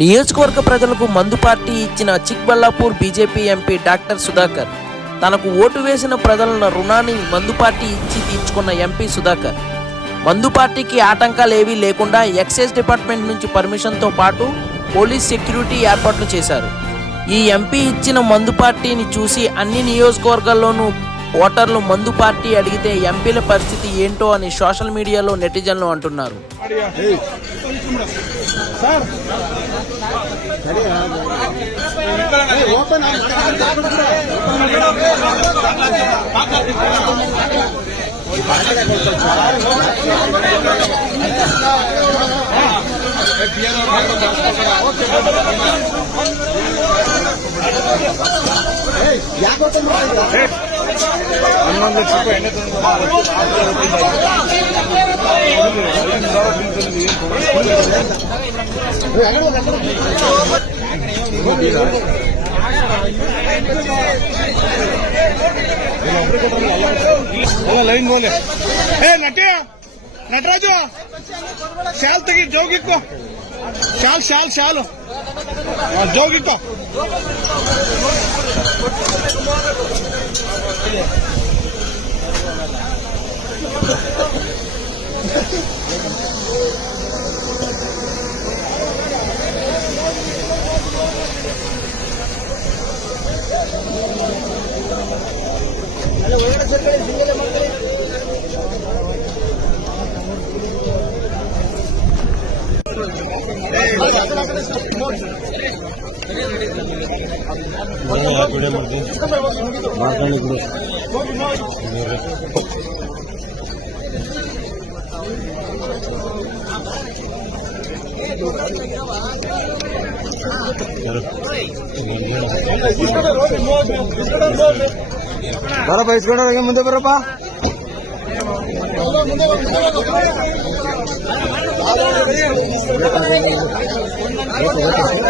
నియోజకవర్గ ప్రజలకు మందు పార్టీ ఇచ్చిన Chikballapur BJP MP doctor Sudhakar. తనకు ఓటు వేసిన ప్రజల రుణాన్ని మందు పార్టీ ఇచ్చి తీర్చుకున్న ఎంపీ సుధాకర్ మందు పార్టీకి ఆటంకాలేవీ లేకుండా ఎక్సైజ్ డిపార్ట్మెంట్ నుంచి పర్మిషన్తో పాటు పోలీస్ సెక్యూరిటీ ఏర్పాట్లు చేశారు. ఈ ఎంపీ ఇచ్చిన మందు పార్టీని చూసి అన్ని నియోజకవర్గాల్లోనూ ఓటర్లు మందు పార్టీ అడిగితే ఎంపీల పరిస్థితి ఏంటో అని సోషల్ మీడియాలో నెటిజన్లు అంటున్నారు. ಲೈನ್ ಬೋಲೆ ನಟ್ಯ ನಟರಾಜು ಶಾಲ್ ತೆಗಿ ಜೋಗಿಕ್ಕೋ ಶಾಲ್ ಶಾಲ್ ಶಾಲು ಜೋಗಿಕ್ಕೋ ಬರಪ್ಪ ಇಸ್ಕೊಂಡ್ರೆ ಮುಂದೆ ಬರಪ್ಪ.